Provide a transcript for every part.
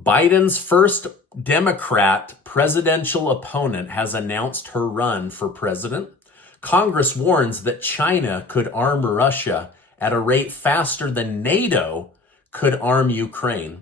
Biden's first Democrat presidential opponent has announced her run for president. Congress warns that China could arm Russia at a rate faster than NATO could arm Ukraine.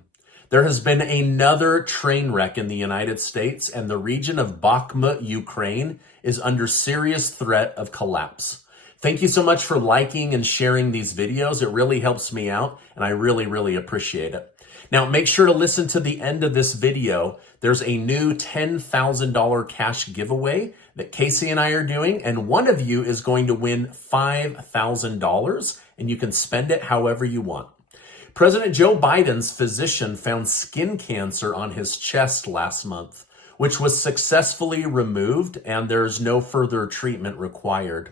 There has been another train wreck in the United States, and the region of Bakhmut, Ukraine, is under serious threat of collapse. Thank you so much for liking and sharing these videos. It really helps me out, and I really appreciate it. Now, make sure to listen to the end of this video. There's a new $10,000 cash giveaway that Casey and I are doing, and one of you is going to win $5,000, and you can spend it however you want. President Joe Biden's physician found skin cancer on his chest last month, which was successfully removed, and there's no further treatment required.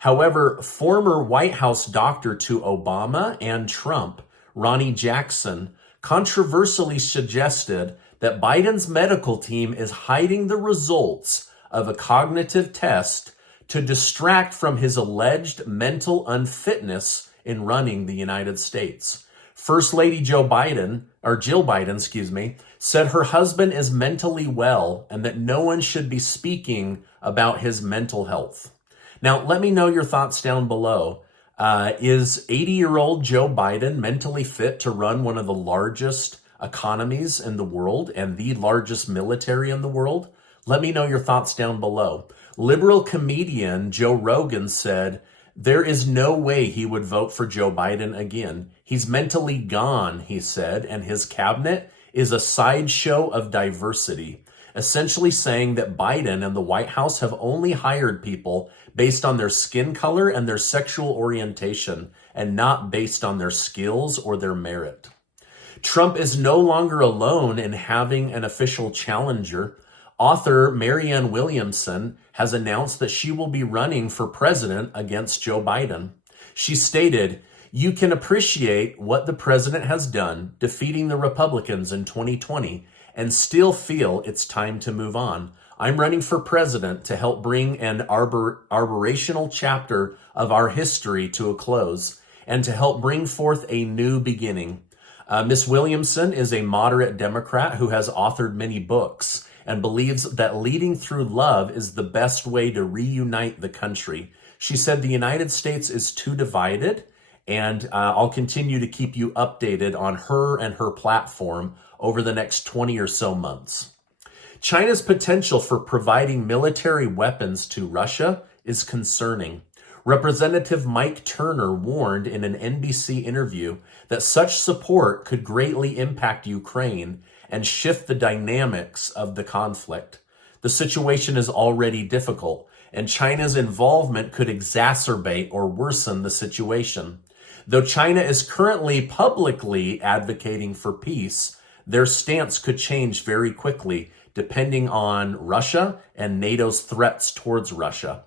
However, former White House doctor to Obama and Trump, Ronnie Jackson, controversially suggested that Biden's medical team is hiding the results of a cognitive test to distract from his alleged mental unfitness in running the United States. First Lady Jill Biden, said her husband is mentally well and that no one should be speaking about his mental health. Now, let me know your thoughts down below. Is 80-year-old Joe Biden mentally fit to run one of the largest economies in the world and the largest military in the world? Let me know your thoughts down below. Liberal comedian Joe Rogan said, there is no way he would vote for Joe Biden again. He's mentally gone, he said, and his cabinet is a sideshow of diversity, essentially saying that Biden and the White House have only hired people based on their skin color and their sexual orientation, and not based on their skills or their merit. Trump is no longer alone in having an official challenger. Author Marianne Williamson has announced that she will be running for president against Joe Biden. She stated, "You can appreciate what the president has done, defeating the Republicans in 2020, and still feel it's time to move on. I'm running for president to help bring an arborational chapter of our history to a close and to help bring forth a new beginning." Ms. Williamson is a moderate Democrat who has authored many books and believes that leading through love is the best way to reunite the country. She said the United States is too divided, and I'll continue to keep you updated on her and her platform over the next 20 or so months. China's potential for providing military weapons to Russia is concerning. Representative Mike Turner warned in an NBC interview that such support could greatly impact Ukraine and shift the dynamics of the conflict. The situation is already difficult, and China's involvement could exacerbate or worsen the situation. Though China is currently publicly advocating for peace, their stance could change very quickly, depending on Russia and NATO's threats towards Russia.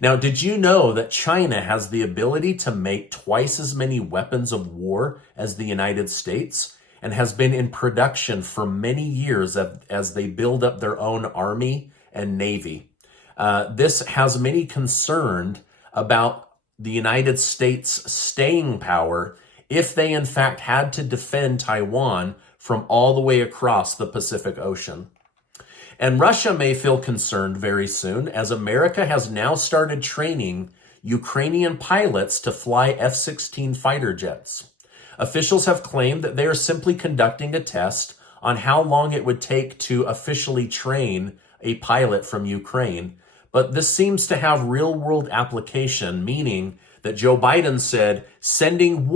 Now, did you know that China has the ability to make twice as many weapons of war as the United States, and has been in production for many years as they build up their own army and navy? This has many concerned about the United States' staying power if they in fact had to defend Taiwan from all the way across the Pacific Ocean. And Russia may feel concerned very soon, as America has now started training Ukrainian pilots to fly F-16 fighter jets. Officials have claimed that they are simply conducting a test on how long it would take to officially train a pilot from Ukraine. But this seems to have real-world application, meaning that Joe Biden said sending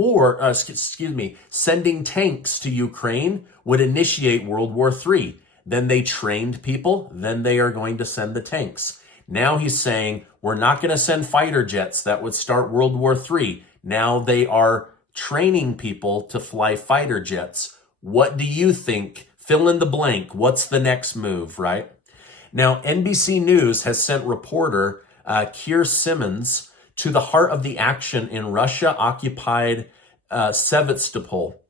tanks to Ukraine would initiate World War III. Then they trained people, then they are going to send the tanks. Now he's saying, we're not going to send fighter jets that would start World War III. Now they are training people to fly fighter jets. What do you think? Fill in the blank. What's the next move, right? Now, NBC News has sent reporter Keir Simmons to the heart of the action in Russia-occupied Sevastopol.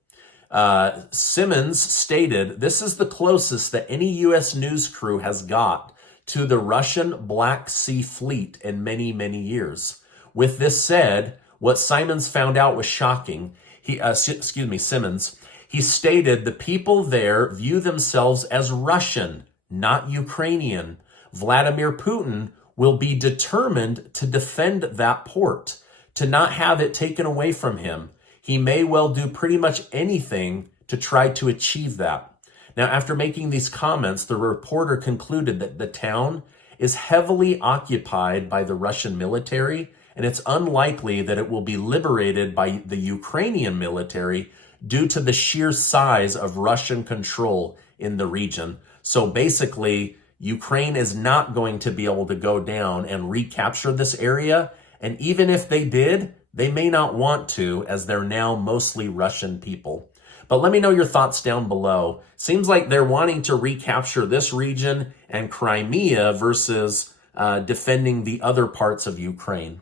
Simmons stated, "This is the closest that any U.S. news crew has got to the Russian Black Sea Fleet in many, many years. With this said, what Simmons found out was shocking. Simmons. He stated the people there view themselves as Russian, not Ukrainian. Vladimir Putin will be determined to defend that port, to not have it taken away from him. He may well do pretty much anything to try to achieve that. Now, after making these comments, the reporter concluded that the town is heavily occupied by the Russian military, and it's unlikely that it will be liberated by the Ukrainian military due to the sheer size of Russian control in the region. So basically, Ukraine is not going to be able to go down and recapture this area. And even if they did, they may not want to, as they're now mostly Russian people. But let me know your thoughts down below. Seems like they're wanting to recapture this region and Crimea versus defending the other parts of Ukraine.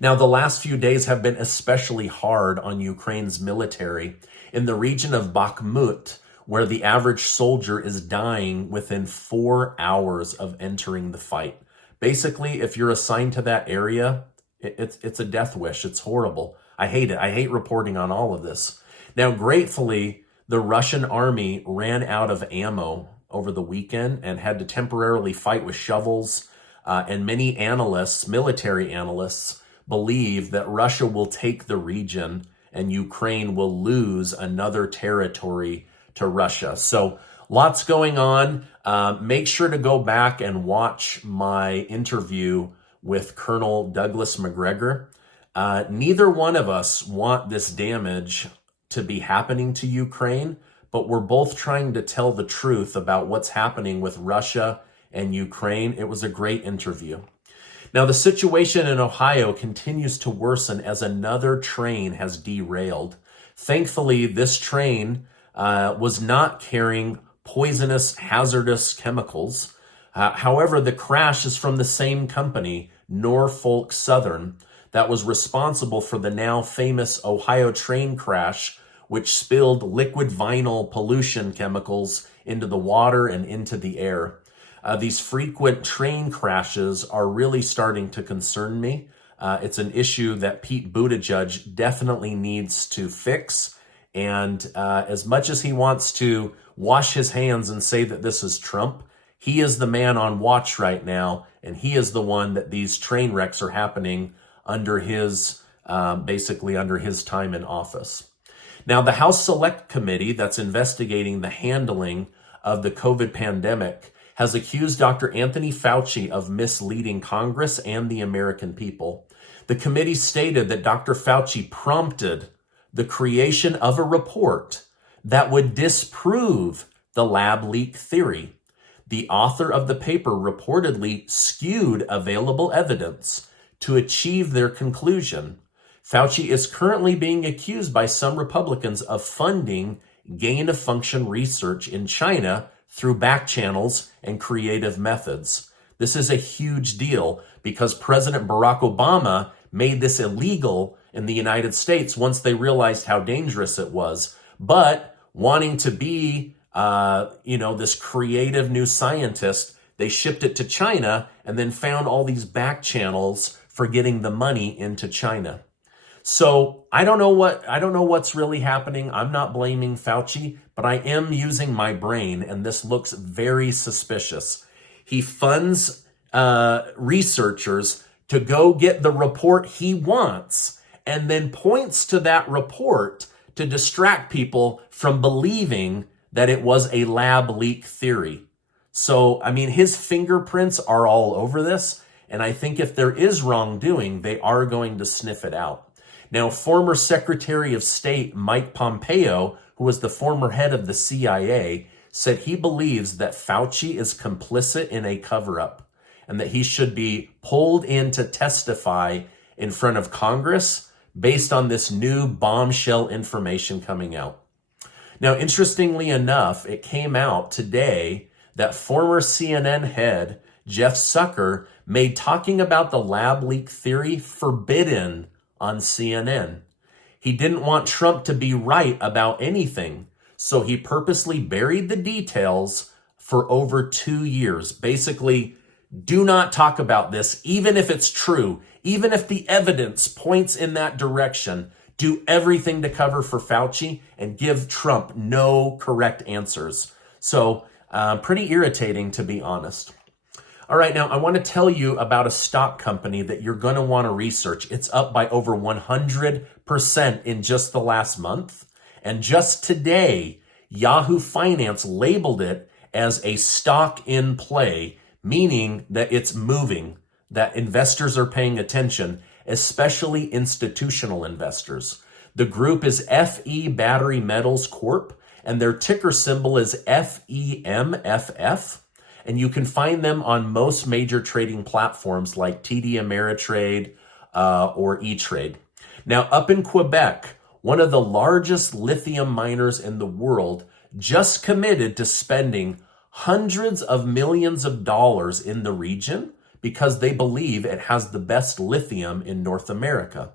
Now, the last few days have been especially hard on Ukraine's military. In the region of Bakhmut, where the average soldier is dying within 4 hours of entering the fight. Basically, if you're assigned to that area, it's a death wish. It's horrible. I hate it. I hate reporting on all of this. Now, gratefully, the Russian army ran out of ammo over the weekend and had to temporarily fight with shovels. And many analysts, military analysts, believe that Russia will take the region and Ukraine will lose another territory to Russia. So lots going on. Make sure to go back and watch my interview with Colonel Douglas McGregor. Neither one of us want this damage to be happening to Ukraine, but we're both trying to tell the truth about what's happening with Russia and Ukraine. It was a great interview. Now, the situation in Ohio continues to worsen as another train has derailed. Thankfully, this train was not carrying poisonous, hazardous chemicals. However, the crash is from the same company, Norfolk Southern, that was responsible for the now famous Ohio train crash, which spilled liquid vinyl pollution chemicals into the water and into the air. These frequent train crashes are really starting to concern me. It's an issue that Pete Buttigieg definitely needs to fix. And as much as he wants to wash his hands and say that this is Trump, he is the man on watch right now, and he is the one that these train wrecks are happening under his, basically under his time in office. Now, the House Select Committee that's investigating the handling of the COVID pandemic has accused Dr. Anthony Fauci of misleading Congress and the American people. The committee stated that Dr. Fauci prompted the creation of a report that would disprove the lab leak theory. The author of the paper reportedly skewed available evidence to achieve their conclusion. Fauci is currently being accused by some Republicans of funding gain-of-function research in China through back channels and creative methods. This is a huge deal because President Barack Obama made this illegal in the United States once they realized how dangerous it was. But wanting to be, this creative new scientist, they shipped it to China and then found all these back channels for getting the money into China. So I don't know what's really happening. I'm not blaming Fauci, but I am using my brain, and this looks very suspicious. He funds researchers to go get the report he wants and then points to that report to distract people from believing that it was a lab leak theory. So, I mean, his fingerprints are all over this, and I think if there is wrongdoing, they are going to sniff it out. Now, former Secretary of State Mike Pompeo, who was the former head of the CIA, said he believes that Fauci is complicit in a cover-up and that he should be pulled in to testify in front of Congress based on this new bombshell information coming out. Now, interestingly enough, it came out today that former CNN head Jeff Zucker made talking about the lab leak theory forbidden on CNN. He didn't want Trump to be right about anything, so he purposely buried the details for over 2 years. Basically, do not talk about this, even if it's true, even if the evidence points in that direction. do everything to cover for Fauci, and give Trump no correct answers. So pretty irritating, to be honest. All right, now I want to tell you about a stock company that you're going to want to research. It's up by over 100% in just the last month. And just today, Yahoo Finance labeled it as a stock in play, meaning that it's moving, that investors are paying attention, especially institutional investors. The group is FE Battery Metals CORP, and their ticker symbol is FEMFF. And you can find them on most major trading platforms like TD Ameritrade or E-Trade. Now, up in Quebec, one of the largest lithium miners in the world just committed to spending hundreds of millions of dollars in the region because they believe it has the best lithium in North America.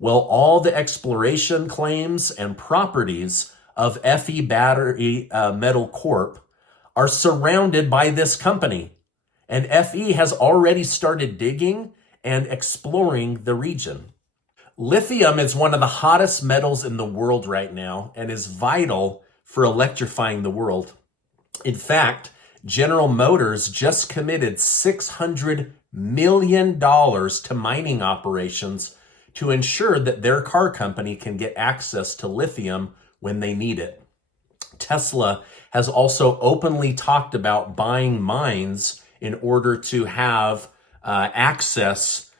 Well, all the exploration claims and properties of FE Battery Metal Corp are surrounded by this company. And FE has already started digging and exploring the region. Lithium is one of the hottest metals in the world right now and is vital for electrifying the world. In fact, General Motors just committed $600 million to mining operations to ensure that their car company can get access to lithium when they need it. Tesla has also openly talked about buying mines in order to have access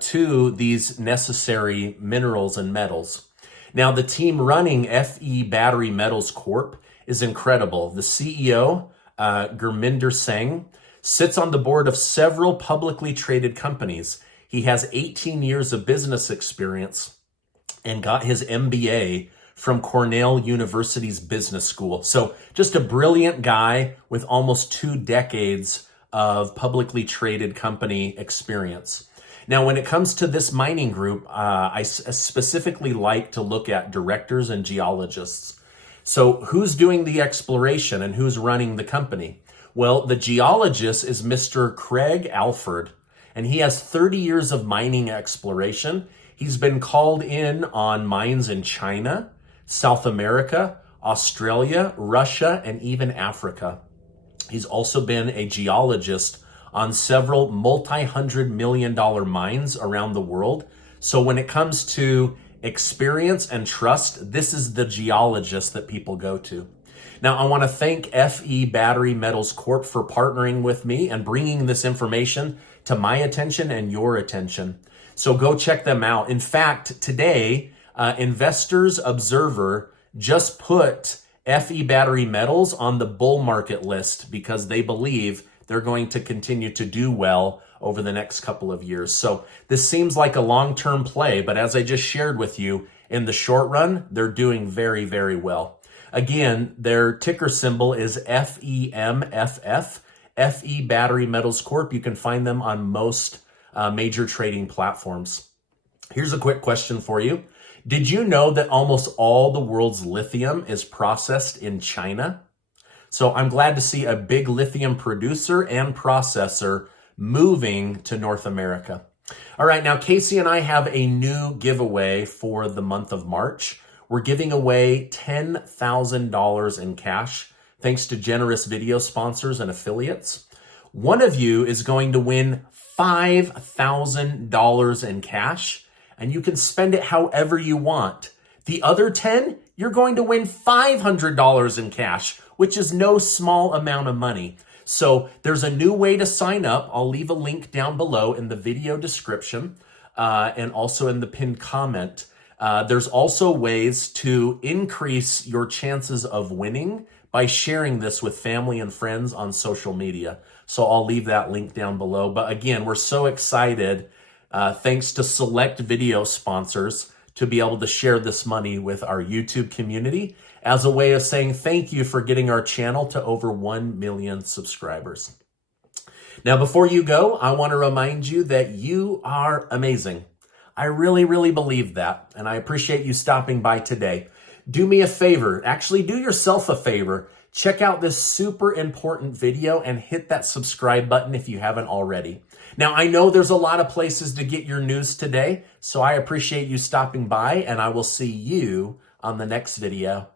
to these necessary minerals and metals. Now, the team running FE Battery Metals Corp is incredible. The CEO, Gurminder Singh, sits on the board of several publicly traded companies. He has 18 years of business experience and got his MBA from Cornell University's business school. So just a brilliant guy with almost 2 decades of publicly traded company experience. Now, when it comes to this mining group, I specifically like to look at directors and geologists. So who's doing the exploration and who's running the company? Well, the geologist is Mr. Craig Alford, and he has 30 years of mining exploration. He's been called in on mines in China, South America, Australia, Russia, and even Africa. He's also been a geologist on several multi-hundred-million-dollar mines around the world. So when it comes to experience and trust, this is the geologist that people go to. Now, I want to thank FE Battery Metals Corp for partnering with me and bringing this information to my attention and your attention. So go check them out. In fact, today, Investors Observer just put FE Battery Metals on the bull market list because they believe they're going to continue to do well over the next couple of years. So this seems like a long-term play, but as I just shared with you, in the short run, they're doing very, very well. Again, their ticker symbol is FEMFF, FE Battery Metals Corp. You can find them on most major trading platforms. Here's a quick question for you. Did you know that almost all the world's lithium is processed in China? So I'm glad to see a big lithium producer and processor moving to North America. All right, now Casey and I have a new giveaway for the month of March. We're giving away $10,000 in cash, thanks to generous video sponsors and affiliates. One of you is going to win $5,000 in cash, and you can spend it however you want. The other 10, you're going to win $500 in cash, which is no small amount of money. So there's a new way to sign up. I'll leave a link down below in the video description and also in the pinned comment. There's also ways to increase your chances of winning by sharing this with family and friends on social media. So I'll leave that link down below. But again, we're so excited, thanks to select video sponsors, to be able to share this money with our YouTube community as a way of saying thank you for getting our channel to over 1 million subscribers. Now, before you go, I want to remind you that you are amazing. I really, really believe that, and I appreciate you stopping by today. Do me a favor, actually do yourself a favor. Check out this super important video and hit that subscribe button if you haven't already. Now, I know there's a lot of places to get your news today, so I appreciate you stopping by, and I will see you on the next video.